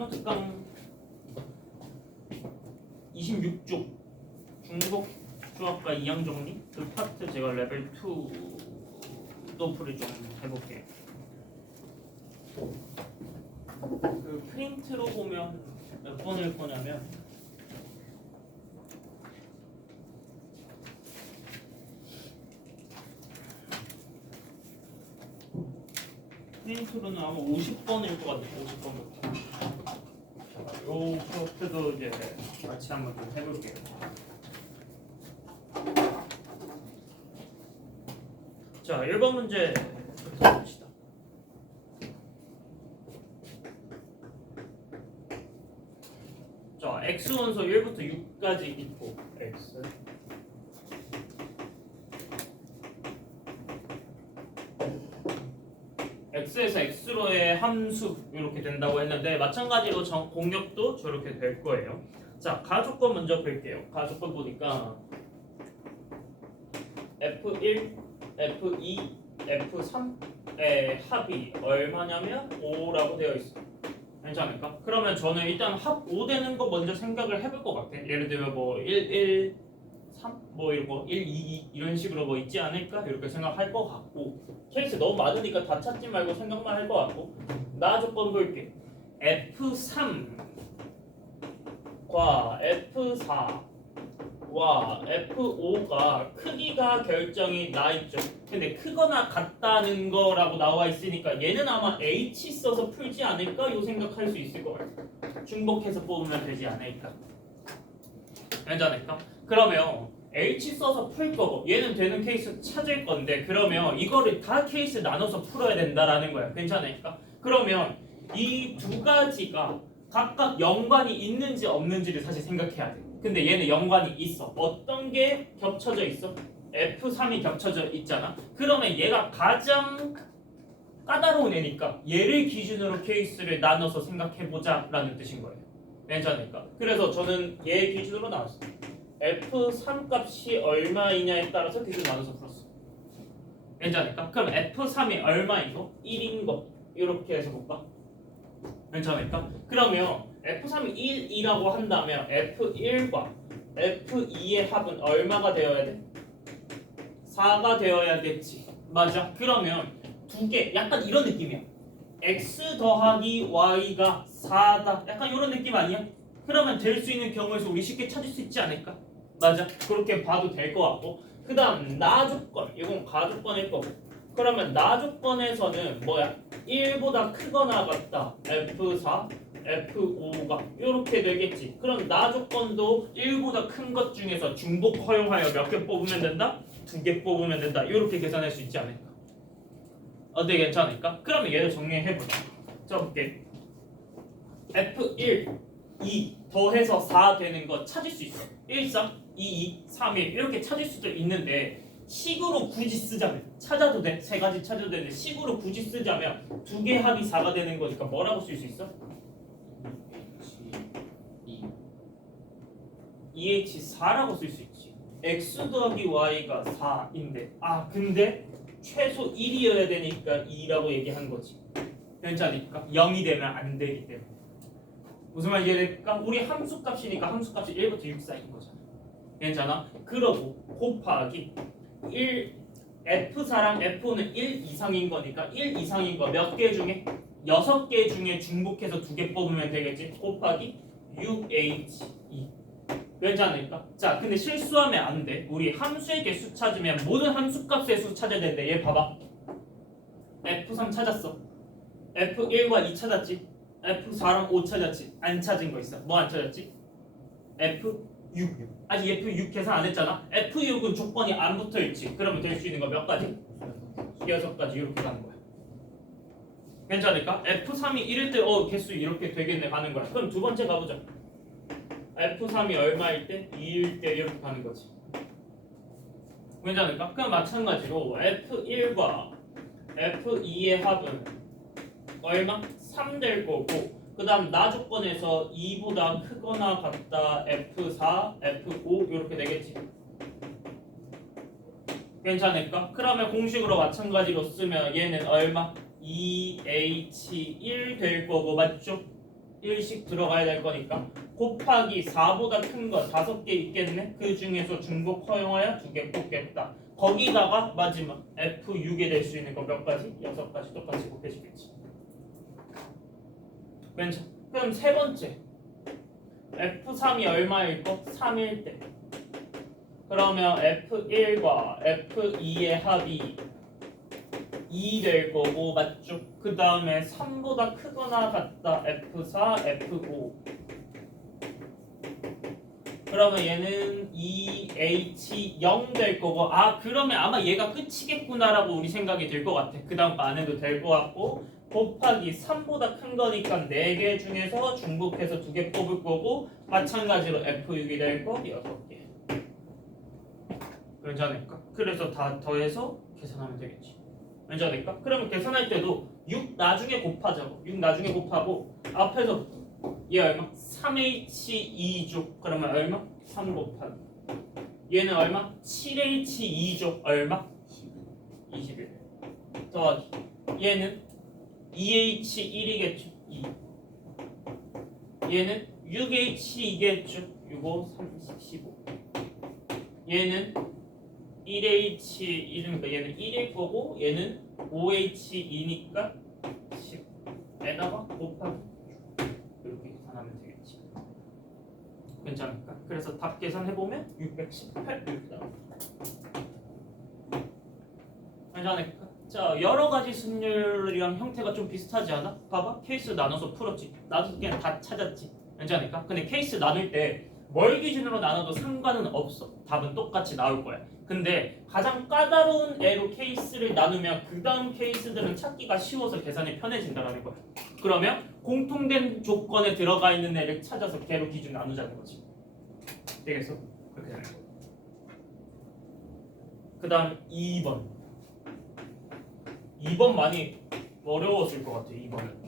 수능특강 26쪽 중복 수학과 이항 정리 그 파트 제가 레벨 2도 풀이 좀 해볼게요. 그 프린트로 보면 몇 번일 거냐면 프린트로는 아마 50번일 것 같아요. 50번부터. 요 파트도 이제 같이 한번 좀 해볼게요. 자, 1번 문제부터 봅시다. 자, x 원소 1부터 6까지 있고 x x에서 x로의 함수 이렇게 된다고 했는데 마찬가지로 공역도 저렇게 될 거예요. 자, 가족권 먼저 볼게요. 가족권 보니까 F1, F2, F3의 합이 얼마냐면 5라고 되어 있어요. 괜찮을까? 그러면 저는 일단 합 5 되는 거 먼저 생각을 해볼 것 같아. 예를 들면 뭐 1, 1, 3, 뭐 이런 거 1, 2 이런 식으로 뭐 있지 않을까? 이렇게 생각할 것 같고 케이스 너무 많으니까 다 찾지 말고 생각만 할 것 같고 나 조건 볼게. F3과 F4와 F5가 크기가 결정이 나 있죠. 근데 크거나 같다는 거라고 나와 있으니까 얘는 아마 H 써서 풀지 않을까? 요 생각할 수 있을 것 같아. 중복해서 뽑으면 되지 않을까? 괜찮을까? 그러면 H 써서 풀 거고 얘는 되는 케이스 찾을 건데 그러면 이거를 다 케이스 나눠서 풀어야 된다라는 거야. 괜찮을까? 그러면 이 두 가지가 각각 연관이 있는지 없는지를 사실 생각해야 돼. 근데 얘는 연관이 있어. 어떤 게 겹쳐져 있어? F3이 겹쳐져 있잖아. 그러면 얘가 가장 까다로운 애니까 얘를 기준으로 케이스를 나눠서 생각해보자 라는 뜻인 거예요. 괜찮을까? 그래서 저는 얘 기준으로 나왔어요. F3 값이 얼마이냐에 따라서 기준 나눠서 풀었어. 괜찮을까? 그럼 F3이 얼마인 거? 1인 거 이렇게 해서 볼까? 괜찮을까? 그러면 F3이 1이라고 한다면 F1과 F2의 합은 얼마가 되어야 돼? 4가 되어야겠지. 맞아. 그러면 두 개 약간 이런 느낌이야. X 더하기 Y가 4다. 약간 이런 느낌 아니야? 그러면 될 수 있는 경우에서 우리 쉽게 찾을 수 있지 않을까? 맞아. 그렇게 봐도 될 것 같고 그 다음 나 조건. 이건 가조건일 거고 그러면 나 조건에서는 뭐야? 1보다 크거나 같다. F4, F5가 이렇게 되겠지. 그럼 나 조건도 1보다 큰 것 중에서 중복 허용하여 몇 개 뽑으면 된다? 2개 뽑으면 된다. 이렇게 계산할 수 있지 않을까? 어때? 괜찮을까? 그러면 얘를 정리해보자. 써볼게. F1, 2 더해서 4 되는 거 찾을 수 있어. 1, 3, 2, 2, 3, 1 이렇게 찾을 수도 있는데 식으로 굳이 쓰자면 찾아도 돼. 세 가지 찾아도 되는데 식으로 굳이 쓰자면 두 개 합이 4가 되는 거니까 뭐라고 쓸 수 있어? EH4라고 쓸 수 있지. X 더하기 Y가 4인데 근데 최소 1이어야 되니까 2라고 얘기한 거지. 괜찮으니까 0이 되면 안 되기 때문에 무슨 말인지 이해될까? 우리 함수값이니까 함수값이 1부터 6 사이인 거잖아. 괜찮아? 그러고 곱하기 1 F4랑 F5는 1 이상인 거니까 1 이상인 거 몇 개 중에? 6개 중에 중복해서 2개 뽑으면 되겠지? 곱하기 UH2 괜찮을까? 자, 근데 실수하면 안 돼. 우리 함수의 개수 찾으면 모든 함수값의 수 찾아야 되는데 얘 봐봐. F3 찾았어. F1과 2 찾았지. F4랑 5 찾았지. 안 찾은 거 있어. 뭐 안 찾았지? F6. 아직 F6 계산 안 했잖아. F6은 조건이 안 붙어있지. 그러면 될 수 있는 거 몇 가지? 6가지 이렇게 가는 거야. 괜찮을까? F3이 1일 때 개수 이렇게 되겠네 가는 거야. 그럼 두 번째 가보자. F3이 얼마일 때? 2일 때 이렇게 가는 거지. 괜찮을까? 그럼 마찬가지로 F1과 F2의 합은 얼마? 3 될 거고 그 다음 나 조건에서 2보다 크거나 같다 F4, F5 이렇게 되겠지. 괜찮을까? 그러면 공식으로 마찬가지로 쓰면 얘는 얼마? 2H1 될 거고 맞죠? 1씩 들어가야 될 거니까 곱하기 4보다 큰 거 5개 있겠네. 그 중에서 중복 허용하여 2개 뽑겠다. 거기다가 마지막 F6이 될 수 있는 거 몇 가지? 6가지 똑같이 곱해주겠지. 괜찮아. 그럼 세 번째 F3이 얼마일 거? 3일 때. 그러면 F1과 F2의 합이 2 될 거고 맞죠? 그 다음에 3보다 크거나 같다 F4, F5. 그러면 얘는 2H0 될 거고 그러면 아마 얘가 끝이겠구나라고 우리 생각이 들 것 같아. 그 다음 거 안 해도 될 것 같고 곱하기 3보다 큰 거니까 4개 중에서 중복해서 2개 뽑을 거고 마찬가지로 F6이 될 거 6개. 괜찮을까? 그래서 다 더해서 계산하면 되겠지. 괜찮을까? 그러면 계산할 때도 6 나중에 곱하자고. 6 나중에 곱하고 앞에서부터 얘 얼마? 3H2죠. 그러면 얼마? 3 곱하기 얘는 얼마? 7H2죠. 얼마? 21 더하기 얘는 2H1이겠죠. 2 얘는 6H2겠죠. 6, 5, 30, 15 얘는 1H1이니까 얘는 1일 거고 얘는 5H2니까 10에다가 곱하기 이렇게 계산하면 되겠지. 괜찮을까? 그래서 답 계산해보면 618 이렇게 나옵니다. 괜찮을까? 자, 여러가지 승률이랑 형태가 좀 비슷하지 않아? 봐봐, 케이스 나눠서 풀었지. 나도 그냥 다 찾았지. 괜찮을까? 근데 케이스 나눌 때 뭘 기준으로 나눠도 상관은 없어. 답은 똑같이 나올 거야. 근데 가장 까다로운 애로 케이스를 나누면 그 다음 케이스들은 찾기가 쉬워서 계산이 편해진다는 거야. 그러면 공통된 조건에 들어가 있는 애를 찾아서 걔로 기준 나누자는 거지. 되겠어? 그렇게 되는 거야. 그 다음 2번. 2번 많이 어려웠을 것 같아. 2번은.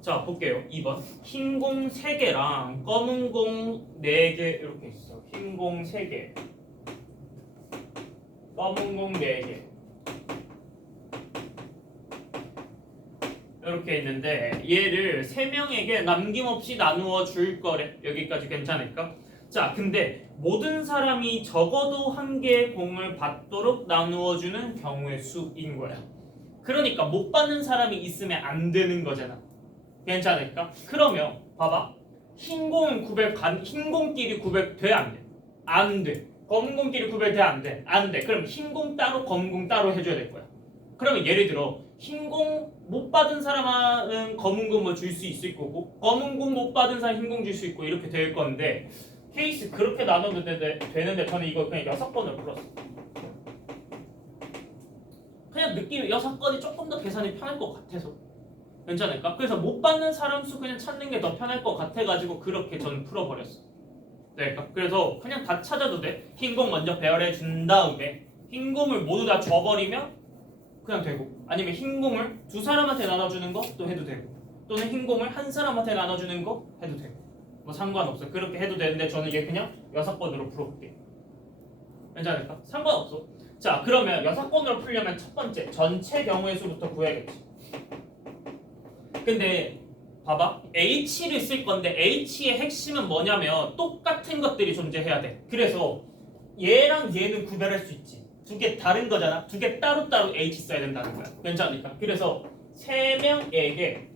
자, 볼게요. 2번. 흰 공 3개랑 검은 공 4개 이렇게 있어. 흰 공 3개. 검은 공 4개. 이렇게 있는데 얘를 3명에게 남김없이 나누어 줄 거래. 여기까지 괜찮을까? 자, 근데 모든 사람이 적어도 1개의 공을 받도록 나누어 주는 경우의 수인 거야. 그러니까 못 받는 사람이 있으면 안 되는 거잖아. 괜찮을까? 그러면 봐봐. 흰 공끼리 구별돼 안 돼? 안 돼. 검은 공끼리 구별돼 안 돼? 안 돼. 그럼 흰 공 따로 검은 공 따로 해줘야 될 거야. 그러면 예를 들어 흰 공 못 받은 사람은 검은 공을 줄 수 있을 거고 검은 공 못 받은 사람 흰 공 줄 수 있고 이렇게 될 건데 케이스 그렇게 나눠도 되는데 저는 이거 그냥 6번을 풀었어. 그냥 느낌이 6건이 조금 더 계산이 편할 것 같아서 괜찮을까? 그래서 못 받는 사람 수 그냥 찾는 게 더 편할 것 같아가지고 그렇게 저는 풀어버렸어. 될까? 그래서 그냥 다 찾아도 돼. 흰 공 먼저 배열해 준 다음에 흰 공을 모두 다 줘버리면 그냥 되고 아니면 흰 공을 2사람한테 나눠주는 것도 해도 되고 또는 흰 공을 1사람한테 나눠주는 거 해도 되고 뭐 상관없어. 그렇게 해도 되는데 저는 얘 그냥 6번으로 풀어볼게. 괜찮을까? 상관없어. 자, 그러면 6번으로 풀려면 첫 번째 전체 경우의 수부터 구해야겠지. 근데 봐봐, H를 쓸 건데 H의 핵심은 뭐냐면 똑같은 것들이 존재해야 돼. 그래서 얘랑 얘는 구별할 수 있지. 2개 다른 거잖아. 2개 따로따로 H 써야 된다는 거야. 괜찮으니까. 그래서 3명에게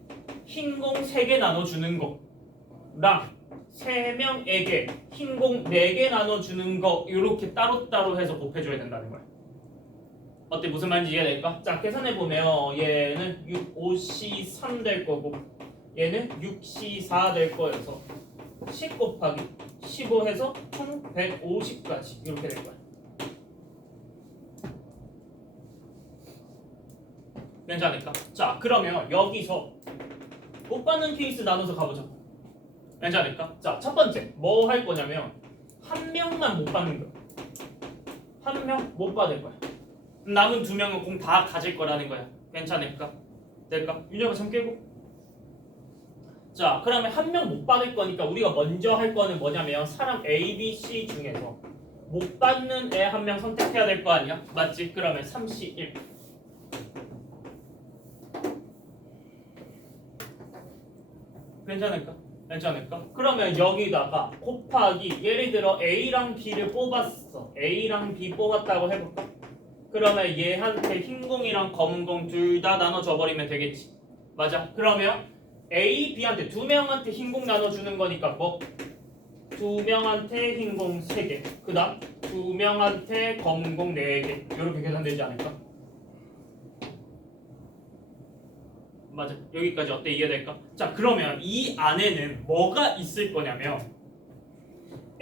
흰 공 3개 나눠주는 거랑 3명에게 흰 공 4개 나눠주는 거 이렇게 따로따로 해서 곱해줘야 된다는 거야. 어때? 무슨 말인지 이해될까? 자, 계산해보면 얘는 6, 5C3 될 거고 얘는 6C4 될 거여서 10 곱하기 15 해서 총 150까지 이렇게 될 거야. 괜찮을까? 자, 그러면 여기서 못 받는 케이스 나눠서 가보자. 괜찮을까? 자, 첫 번째 뭐 할 거냐면 한 명만 못 받는 거야. 한 명 못 받을 거야. 남은 2명은 공 다 가질 거라는 거야. 괜찮을까? 될까? 윤혁아 잠 깨고. 자, 그러면 한 명 못 받을 거니까 우리가 먼저 할 거는 뭐냐면 사람 A, B, C 중에서 못 받는 애 한 명 선택해야 될 거 아니야? 맞지? 그러면 3C1 괜찮을까? 괜찮을까? 그러면 여기다가 곱하기 예를 들어 A랑 B를 뽑았어. A랑 B 뽑았다고 해볼까? 그러면 얘한테 흰 공이랑 검은 공 둘 다 나눠줘 버리면 되겠지. 맞아. 그러면 A, B한테 두 명한테 흰 공 나눠주는 거니까 뭐? 두 명한테 흰 공 3개. 그 다음 두 명한테 검은 공 4개. 이렇게 계산되지 않을까? 맞아. 여기까지 어때? 이해될까? 자, 그러면 이 안에는 뭐가 있을 거냐면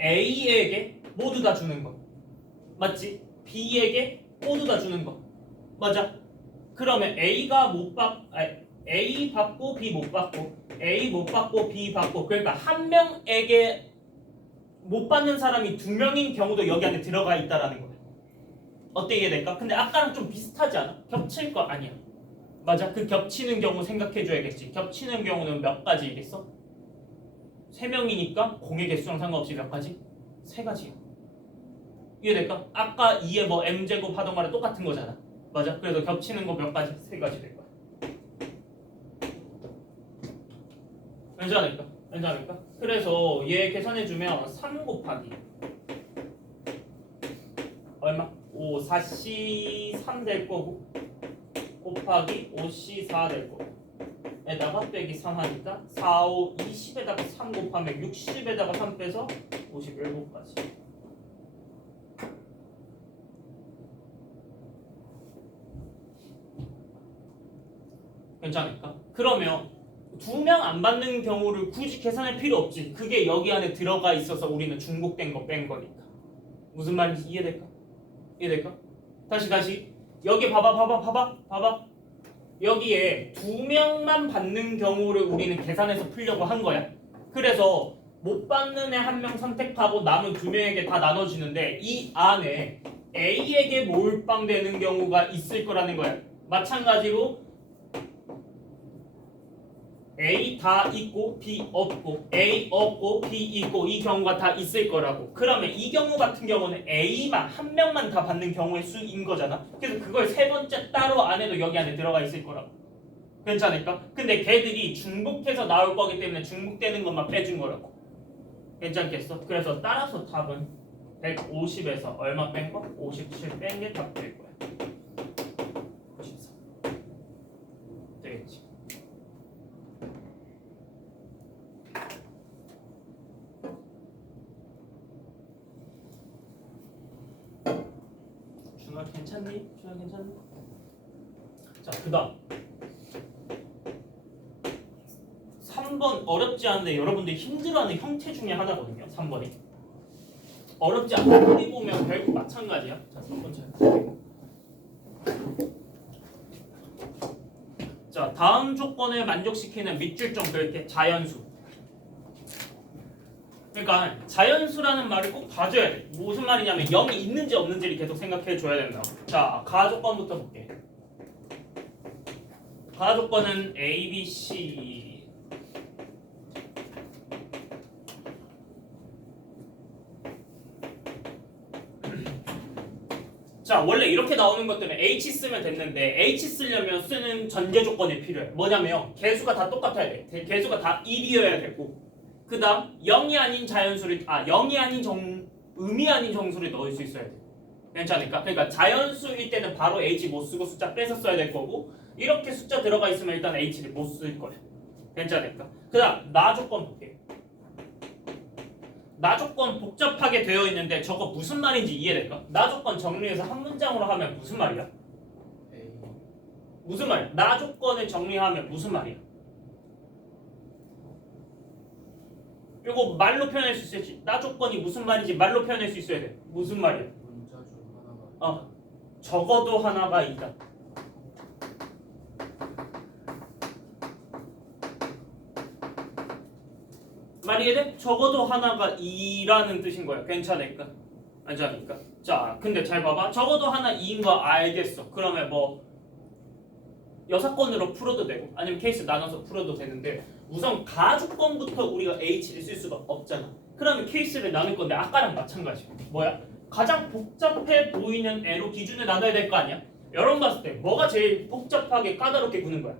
A에게 모두 다 주는 거. 맞지? B에게 모두 다 주는 거. 맞아. 그러면 A가 못 받, 아니, A 받고 B 못 받고 A 못 받고 B 받고 그러니까 한 명에게 못 받는 사람이 2명인 경우도 여기 안에 들어가 있다라는 거야. 어때? 이해될까? 근데 아까랑 좀 비슷하지 않아? 겹칠 거 아니야. 맞아. 그 겹치는 경우 생각해줘야겠지. 겹치는 경우는 몇 가지이겠어? 3명이니까 공의 개수랑 상관없이 몇 가지? 3가지야. 이해될까? 아까 2에 뭐 m제곱 하던 거랑 똑같은 거잖아. 맞아. 그래서 겹치는 거 몇 가지? 3가지 될 거야. 괜찮을까? 괜찮을까? 그래서 얘 계산해주면 3 곱하기 얼마? 5, 4C 3 될 거고 곱하기 5C 4 될 거고 에다가 빼기 3 하니까 4, 5, 20에다가 3 곱하면 60에다가 3 빼서 57까지. 괜찮을까? 그러면 2명 안 받는 경우를 굳이 계산할 필요 없지. 그게 여기 안에 들어가 있어서 우리는 중복된 거 뺀 거니까. 무슨 말인지 이해될까? 이해될까? 다시 여기 봐봐. 여기에 2명만 받는 경우를 우리는 계산해서 풀려고 한 거야. 그래서 못 받는 애 1명 선택하고 남은 2명에게 다 나눠주는데 이 안에 A에게 몰빵되는 경우가 있을 거라는 거야. 마찬가지로 A 다 있고 B 없고 A 없고 B 있고 이 경우가 다 있을 거라고. 그러면 이 경우 같은 경우는 A만 1명만 다 받는 경우의 수인 거잖아. 그래서 그걸 3번째 따로 안 해도 여기 안에 들어가 있을 거라고. 괜찮을까? 근데 걔들이 중복해서 나올 거기 때문에 중복되는 것만 빼준 거라고. 괜찮겠어? 그래서 따라서 답은 150에서 얼마 뺀 거? 57 뺀 게 답 될 거야. 54 되겠지. 준아 괜찮니? 자, 그다음 3번 어렵지 않은데 여러분들이 힘들어하는 형태 중에 하나거든요. 3번이 어렵지 않은 풀이 보면 결국 마찬가지야. 자, 3번 잘. 자, 다음 조건을 만족시키는 밑줄 좀 그렇게 자연수. 그러니까 자연수라는 말을 꼭 봐줘야 돼. 무슨 말이냐면 0이 있는지 없는지를 계속 생각해 줘야 된다. 자, 가조건부터 볼게. 가조건은 A, B, C. 자, 원래 이렇게 나오는 것들은 H 쓰면 됐는데 H 쓰려면 쓰는 전제 조건이 필요해. 뭐냐면 개수가 다 똑같아야 돼. 개수가 다 1이어야 되고 그 다음 0이 아닌 자연수를 0이 아닌 음이 아닌 정수를 넣을 수 있어야 돼. 괜찮을까? 그러니까 자연수일 때는 바로 H 못 쓰고 숫자 뺏어 써야 될 거고 이렇게 숫자 들어가 있으면 일단 H를 못 쓸 거야. 괜찮을까? 그 다음 나 조건 볼게. 나 조건 복잡하게 되어 있는데 저거 무슨 말인지 이해될까? 나 조건 정리해서 한 문장으로 하면 무슨 말이야? 무슨 말이야? 나 조건을 정리하면 무슨 말이야? 이거 말로 표현할 수 있어야지. 나 조건이 무슨 말인지 말로 표현할 수 있어야 돼. 무슨 말이야? 문자 중 하나가 적어도 하나가 이다. 말이 돼? 적어도 하나가 2라는 뜻인 거야. 괜찮을까? 괜찮을까? 자, 근데 잘 봐봐. 적어도 하나 2인 거 알겠어. 그러면 뭐 여사건으로 풀어도 되고 아니면 케이스 나눠서 풀어도 되는데 우선 가주건부터 우리가 H를 쓸 수가 없잖아. 그러면 케이스를 나눌 건데 아까랑 마찬가지야. 뭐야? 가장 복잡해 보이는 애로 기준을 나눠야 될 거 아니야? 여러분 봤을 때 뭐가 제일 복잡하게 까다롭게 구는 거야?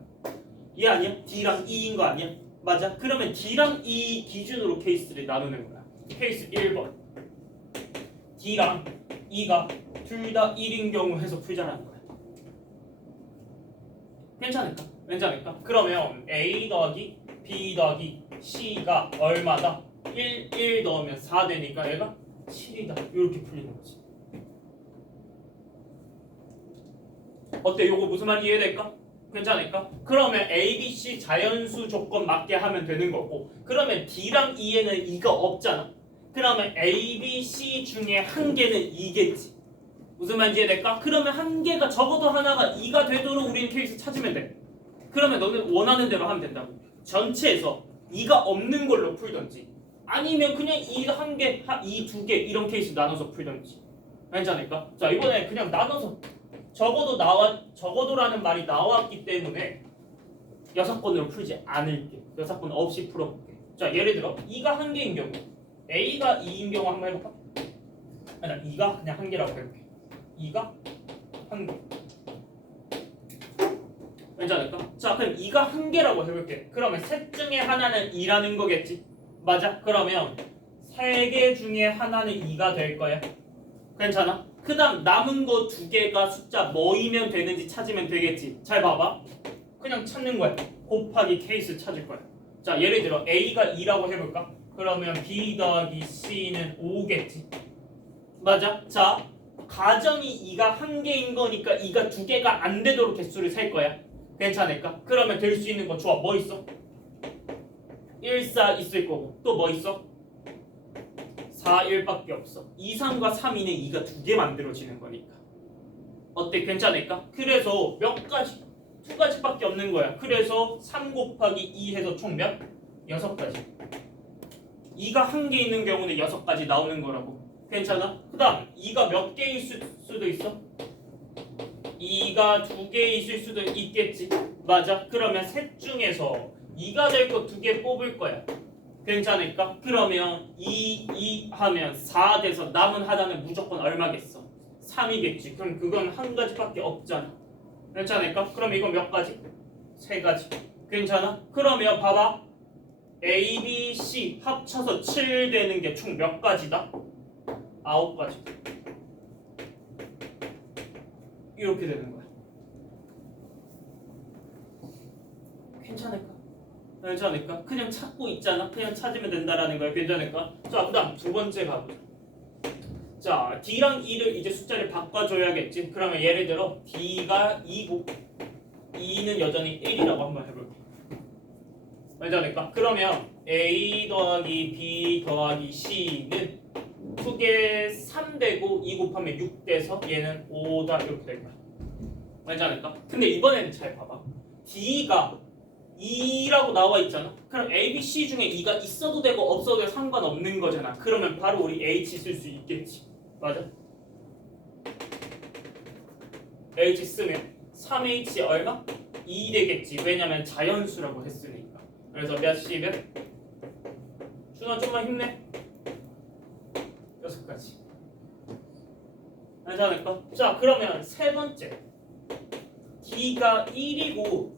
얘 아니야? D랑 E인 거 아니야? 맞아? 그러면 D랑 E 기준으로 케이스를 나누는 거야. 케이스 1번 D랑 E가 둘 다 1인 경우 해서 풀자라는 거야. 괜찮을까? 괜찮을까? 그러면 A 더하기 B 더하기 C가 얼마다? 1 넣으면 4 되니까 얘가 7이다. 이렇게 풀리는 거지. 어때? 요거 무슨 말인지 이해될까? 괜찮을까? 그러면 A, B, C 자연수 조건 맞게 하면 되는 거고, 그러면 D랑 E에는 E가 없잖아. 그러면 A, B, C 중에 한 개는 E겠지. 무슨 말인지 이해될까? 그러면 한 개가 적어도 하나가 2가 되도록 우리는 케이스 찾으면 돼. 그러면 너는 원하는 대로 하면 된다고. 전체에서 2가 없는 걸로 풀던지 아니면 그냥 2 한 개, 2 두 개 이런 케이스 나눠서 풀던지. 괜찮을까? 자, 이번에 그냥 나눠서 적어도라는 말이 나왔기 때문에 6번으로 풀지 않을게. 6번 없이 풀어볼게. 자, 예를 들어 2가 한 개인 경우, A가 2인 경우 한번 해볼까? 아니, 2가 그냥 한 개라고 해볼게. 2가 한 개. 괜찮을까? 자, 그럼 2가 한 개라고 해볼게. 그러면 셋 중에 하나는 2라는 거겠지? 맞아? 그러면 3개 중에 하나는 2가 될 거야. 괜찮아? 그 다음 남은 거 2개가 숫자 뭐이면 되는지 찾으면 되겠지. 잘 봐봐. 그냥 찾는 거야. 곱하기 케이스 찾을 거야. 자, 예를 들어 A가 2라고 해볼까? 그러면 B 더하기 C는 5겠지. 맞아? 자, 가정이 2가 한 개인 거니까 2가 2개가 안 되도록 개수를 셀 거야. 괜찮을까? 그러면 될 수 있는 거 좋아. 뭐 있어? 1, 4 있을 거고 또 뭐 있어? 4, 1밖에 없어. 2, 3과 3, 2는 2가 2개 만들어지는 거니까. 어때? 괜찮을까? 그래서 몇 가지? 2가지밖에 없는 거야. 그래서 3 곱하기 2 해서 총 몇? 6가지. 2가 한 개 있는 경우는 6가지 나오는 거라고. 괜찮아? 그 다음 2가 몇 개일 수도 있어? 2가 2개 있을 수도 있겠지. 맞아? 그러면 셋 중에서 2가 될 거 2개 뽑을 거야. 괜찮을까? 그러면 2 하면 4 돼서 남은 하나는 무조건 얼마겠어? 3이겠지. 그럼 그건 한 가지밖에 없잖아. 괜찮을까? 그럼 이건 몇 가지? 3가지. 괜찮아? 그러면 봐봐. A, B, C 합쳐서 7 되는 게 총 몇 가지다? 9가지. 이렇게 되는 거야. 괜찮을까? 괜찮을까? 그냥 찾고 있잖아. 그냥 찾으면 된다라는 거야. 괜찮을까? 자, 그 다음 두 번째 가보자. 자, D랑 E를 이제 숫자를 바꿔줘야겠지. 그러면 예를 들어 D가 2고 E는 여전히 1이라고 한번 해볼게. 괜찮을까? 그러면 A 더하기 B 더하기 C는 2개 3되고 2 곱하면 6 돼서 얘는 5다 이렇게 될 거야. 괜찮을까? 근데 이번에는 잘 봐봐. D가 2라고 나와 있잖아. 그럼 A, B, C 중에 2가 있어도 되고 없어도 되고 상관없는 거잖아. 그러면 바로 우리 H 쓸 수 있겠지. 맞아? H 쓰면 3H 얼마? 2 되겠지. 왜냐면 자연수라고 했으니까. 그래서 몇 시 몇? 준아 좀만 힘내. 6가지. 괜찮을까? 자, 그러면 세 번째. D가 1이고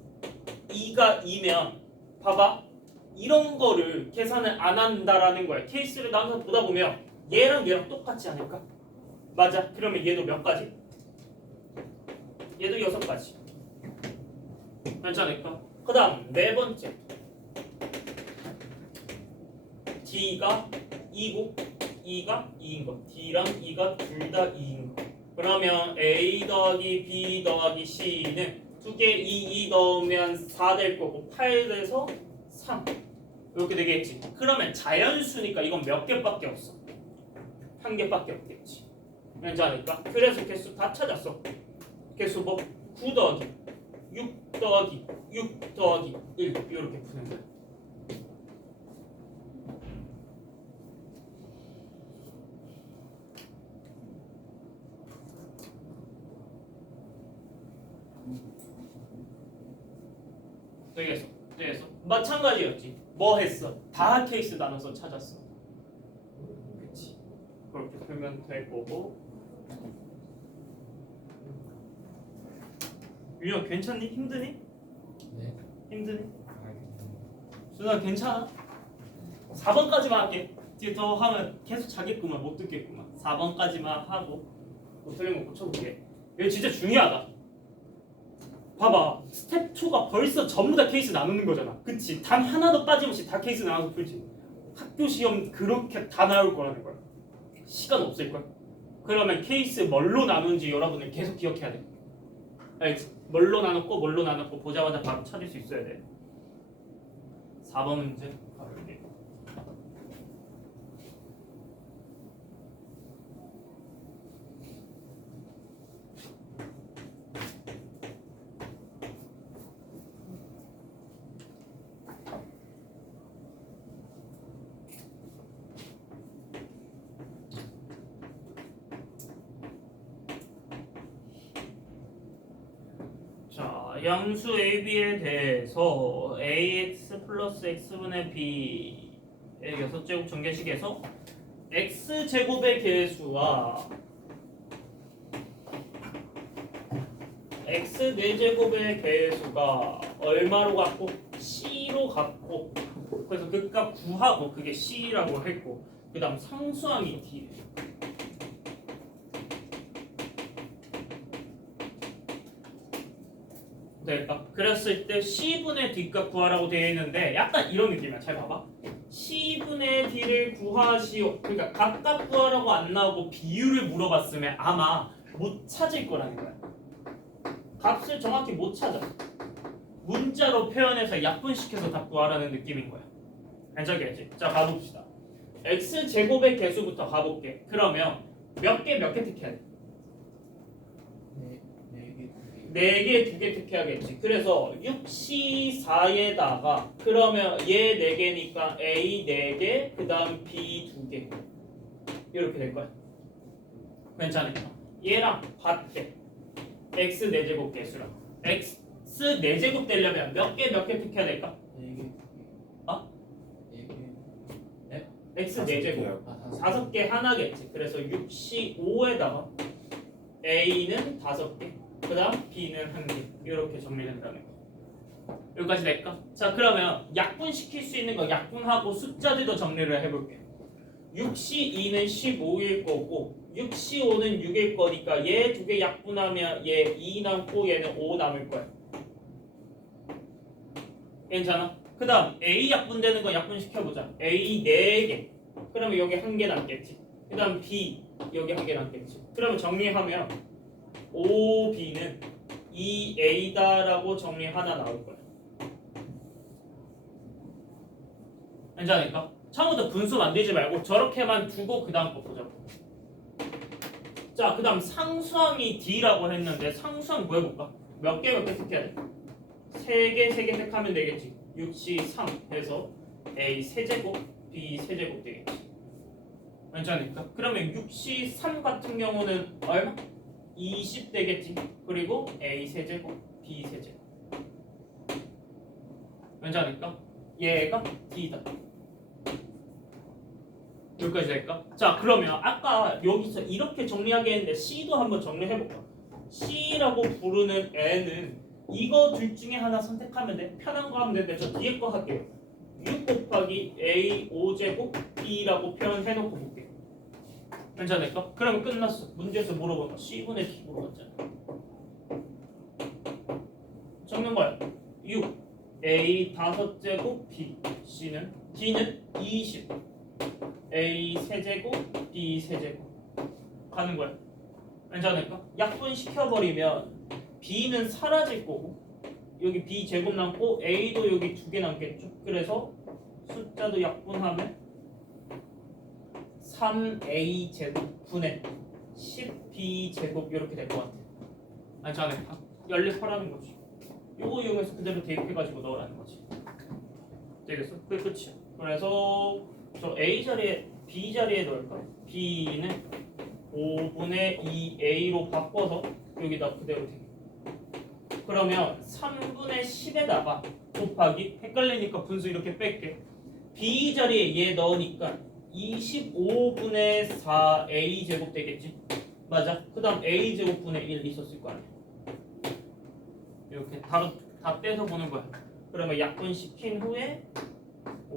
2가 2면 봐봐. 이런 거를 계산을 안 한다라는 거야. 케이스를 나눠서 보다 보면 얘랑 얘랑 똑같지 않을까? 맞아. 그러면 얘도 몇 가지? 얘도 6가지. 괜찮을까? 그 다음 네 번째. D가 2고 2가 2인 거. D랑 2가 둘 다 2인 거. 그러면 A 더하기 B 더하기 C는 2개 2 넣으면 4 될 거고 8 돼서 3 이렇게 되겠지. 그러면 자연수니까 이건 몇 개밖에 없어? 한 개밖에 없겠지. 괜찮을까? 그래서 개수 다 찾았어. 개수 뭐 9 더하기 6 더하기 6 더하기 1 이렇게 푸는 거야. 되겠어. 마찬가지였지. 뭐 했어? 다 케이스 나눠서 찾았어. 그치. 그렇게 풀면 될 거고. 유영 괜찮니? 힘드니? 네. 힘드니? 알겠습니다. 준아 괜찮아? 4번까지만 할게. 뒤에 더 하면 계속 자겠구만 못 듣겠구만. 4번까지만 하고 뭐 틀린 거 고쳐볼게. 이거 진짜 중요하다. 봐봐. 스텝 2가 벌써 전부 다 케이스 나누는 거잖아. 그치? 단 하나도 빠짐없이 다 케이스 나눠서 풀지. 학교 시험 그렇게 다 나올 거라는 거야. 시간 없을걸? 그러면 케이스 뭘로 나누는지 여러분은 계속 기억해야 돼. 알지? 뭘로 나눴고 보자마자 바로 찾을 수 있어야 돼. 4번 문제 바로 여기. 자, 양수 AB에 대해서 AX 플러스 X분의 B의 6제곱 전개식에서 X제곱의 개수와 X 4제곱의 개수가 얼마로 같고 C로 같고 그래서 그 값 구하고 그게 C라고 했고 그 다음 상수항이 D 될까? 그랬을 때 C분의 D값 구하라고 되어 있는데 약간 이런 느낌이야. 잘 봐봐. C분의 D를 구하시오. 그러니까 각각 구하라고 안 나오고 비율을 물어봤으면 아마 못 찾을 거라는 거야. 값을 정확히 못 찾아. 문자로 표현해서 약분시켜서 답 구하라는 느낌인 거야. 괜찮겠지? 자, 가봅시다. X제곱의 개수부터 가볼게. 그러면 몇 개 택해야 돼? 4개, 2개 택해야겠지. 그래서 6C4에다가 그러면 얘 4개니까 A 4개, 그 다음 B 2개 이렇게 될 거야. 괜찮을까? 얘랑 같대. X 4제곱 개수랑 X 4제곱 되려면 몇 개 택해야 될까? 4개. 어? 4개. X 4제곱 5개 하나겠지. 그래서 6C5에다가 A는 5개 그 다음 B는 1개 이렇게 정리된다는 거. 여기까지 될까? 자, 그러면 약분시킬 수 있는 거 약분하고 숫자들도 정리를 해볼게. 6C2는 15일 거고 6C5는 6일 거니까 얘 2개 약분하면 얘 2 남고 얘는 5 남을 거야. 괜찮아? 그 다음 A 약분되는 거 약분시켜보자. A 4개 그러면 여기 1개 남겠지. 그 다음 B 여기 1개 남겠지. 그러면 정리하면 5B는 2A다라고 정리 하나 나올 거야. 괜찮으니까? 처음부터 분수 만들지 말고 저렇게만 두고 그 다음 거 보자고. 자, 그 다음 상수항이 D라고 했는데 상수항 구해볼까? 몇 개 택해야 돼? 3개 택하면 되겠지. 6C3 해서 A 세제곱 B 세제곱 되겠지. 괜찮으니까? 그러면 6C3 같은 경우는 얼마? 20 되겠지. 그리고 A 세제곱 B 세제곱. 괜찮을까? 얘가 D다. 여기까지 될까? 자, 그러면 아까 여기서 이렇게 정리하게 했는데 C도 한번 정리해볼까? C라고 부르는 N은 이거 둘 중에 하나 선택하면 돼. 편한 거 하면 되는데 저 뒤에 거 할게요. 6 곱하기 A 5제곱 B라고 표현해놓고 볼게. 괜찮을까? 그러면 끝났어. 문제에서 물어보면 C분의 D 물어봤잖아. 적는 거야. 6 A 5제곱 B C는 D는 20 A 세제곱 B 세제곱 가는 거야. 괜찮을까? 약분 시켜버리면 B는 사라질 거고 여기 B 제곱 남고 A도 여기 2개 남겠죠. 그래서 숫자도 약분하면 3A 제곱 분의 10B 제곱 이렇게 될 것 같아. 괜찮을까? 연립하라는 거지. 요거 이용해서 그대로 대입해가지고 넣으라는 거지. 되겠어? 그게 끝이야. 그래서 저 A 자리에 B 자리에 넣을까? B는 5분의 2A로 바꿔서 여기다 그대로 되게. 그러면 3분의 10에다가 곱하기 헷갈리니까 분수 이렇게 뺄게. B 자리에 얘 넣으니까 25분의 4A 제곱 되겠지? 맞아. 그 다음 A 제곱분의 1 있었을 거 아니야. 이렇게 다 떼서 보는 거야. 그러면 약분시킨 후에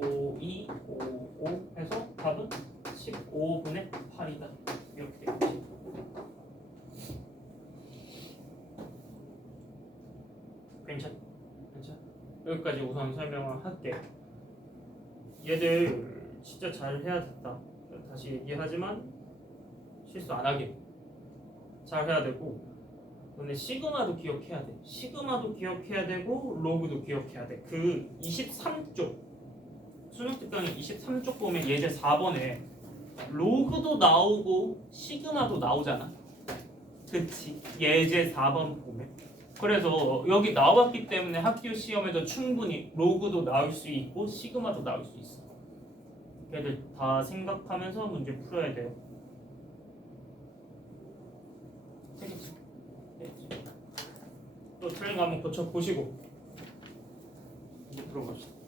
5, 2, 5, 5 해서 답은 15분의 8이다. 이렇게 되겠지. 괜찮? 여기까지 우선 설명을 할게. 얘들 진짜 잘 해야겠다. 다시 얘기하지만 실수 안 하게 잘 해야 되고, 근데 시그마도 기억해야 돼. 시그마도 기억해야 되고 로그도 기억해야 돼. 그 23쪽 수능 특강의 23쪽 보면 예제 4번에 로그도 나오고 시그마도 나오잖아. 그치? 예제 4번 보면. 그래서 여기 나왔기 때문에 학교 시험에도 충분히 로그도 나올 수 있고 시그마도 나올 수 있어. 얘들 다 생각하면서 문제 풀어야 돼요. 되겠지? 또 틀린 거 한번 고쳐 보시고 들어봅시다.